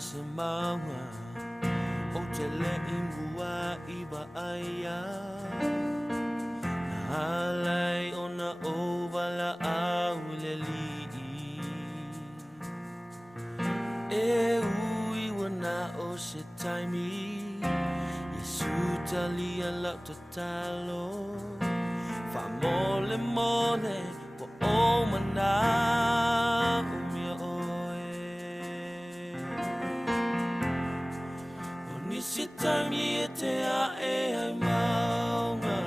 se maunga o te le ingua iwa aia na halai ona ovala au le li e ui wana o se taimi Yesu talia lau tatalo fa mole mole o mana umia oe o nisi taimi e te a e ai maunga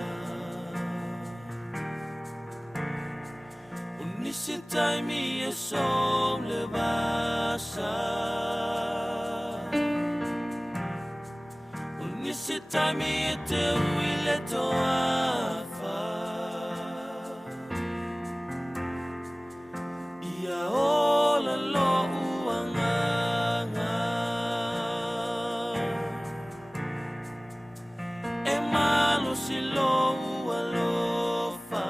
o nisi taimi e som le basa o nisi taimi e te ui le toa ola lo uanganga e malo si lo ualofa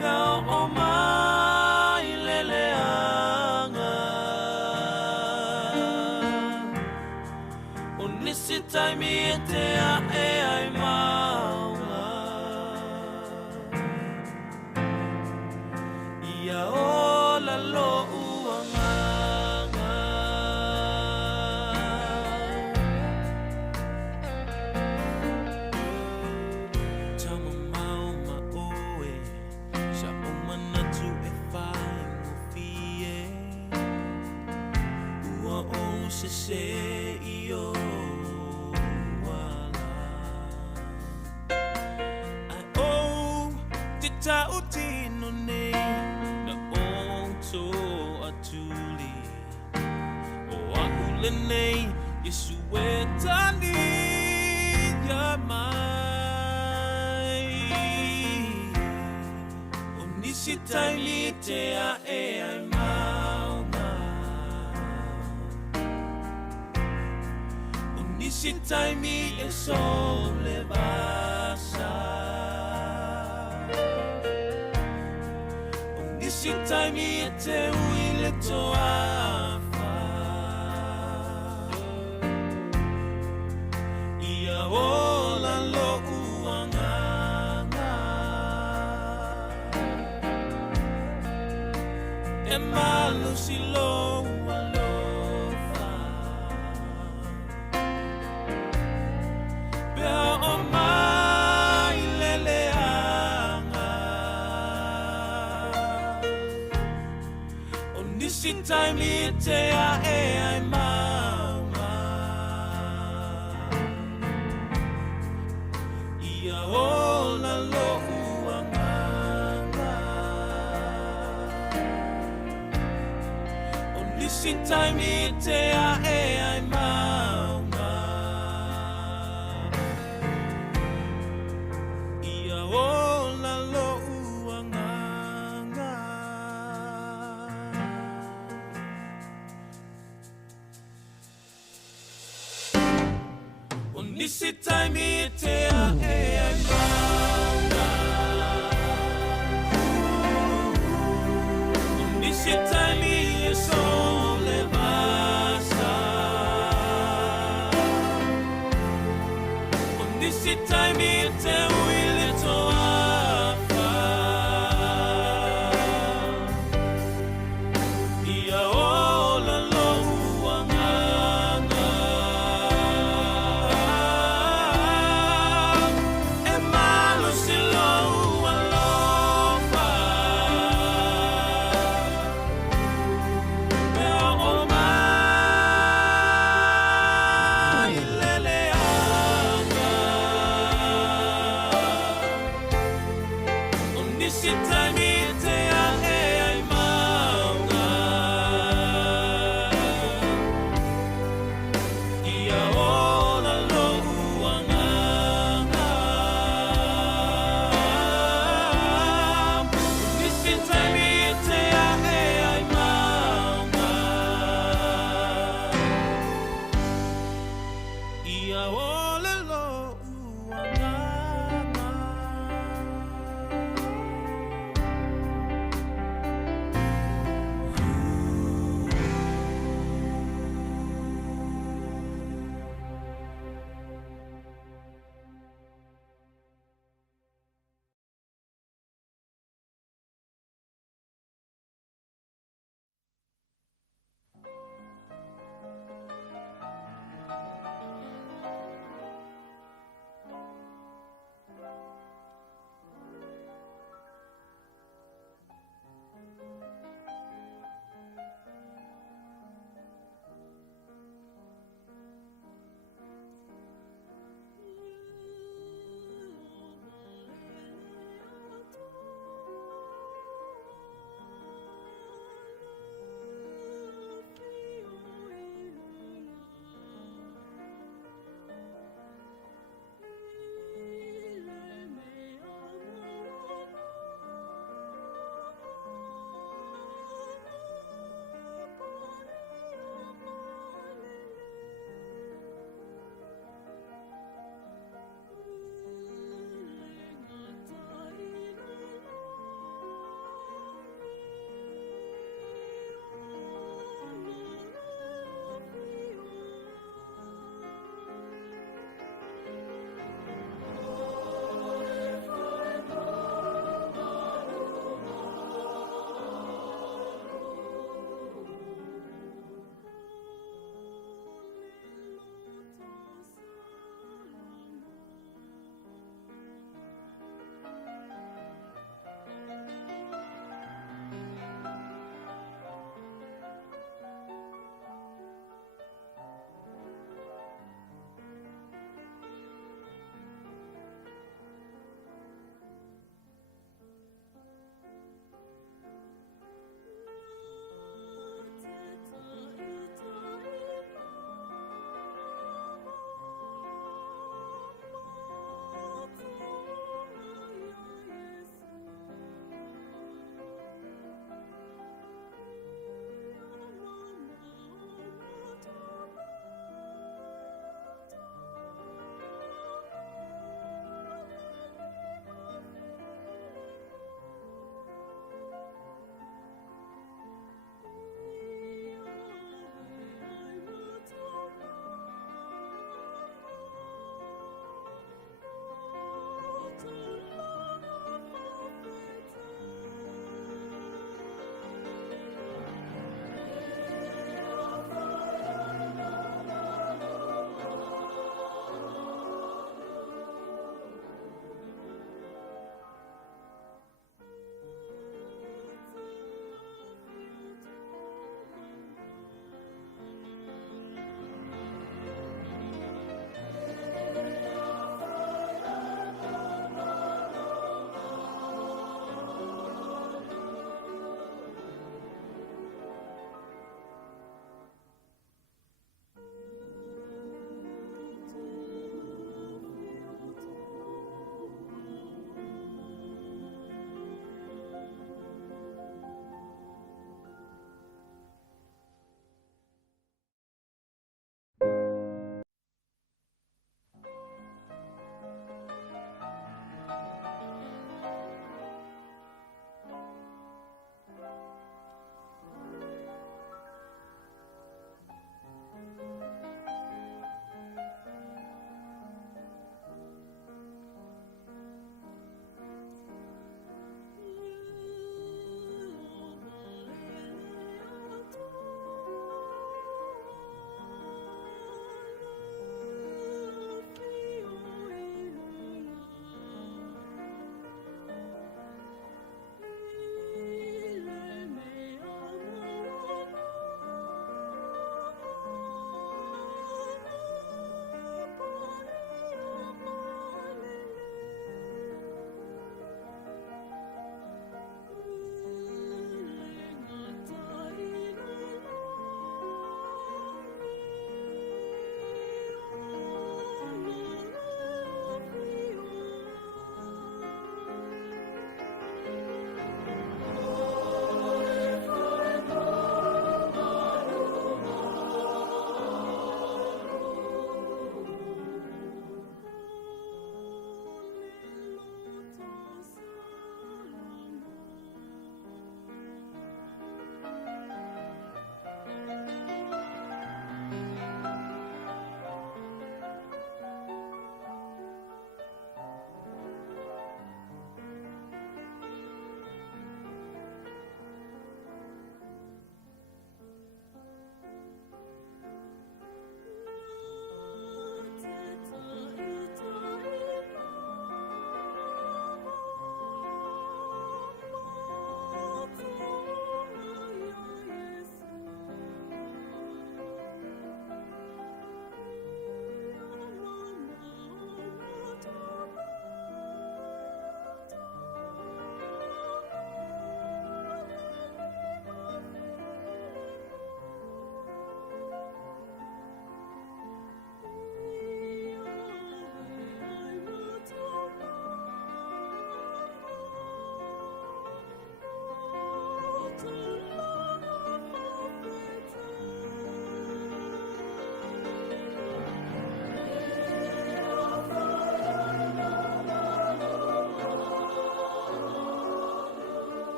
Gao o mai leleanga o nisi taimi e te a e ai maunga Ia ola lo uanganga Tama mau ma oe Sa o manatu e whai mo fie Ua o se se i o wala Ai o te tau tino nei So atuli o ahule nei Yesu e tani ya mai o nisi taimi te a e ai maunga o nisi taimi e so le basa Nisi taimi e te ui le toa wha Ia ola lo uanganga E malo si lo ualofa Pea o mai leleanga Nisi taimi e te a e ai maunga Ia ola lo uanganga O nisi taimi e te a e ai maunga Ia ola lo uanganga Nisi taimi e te a e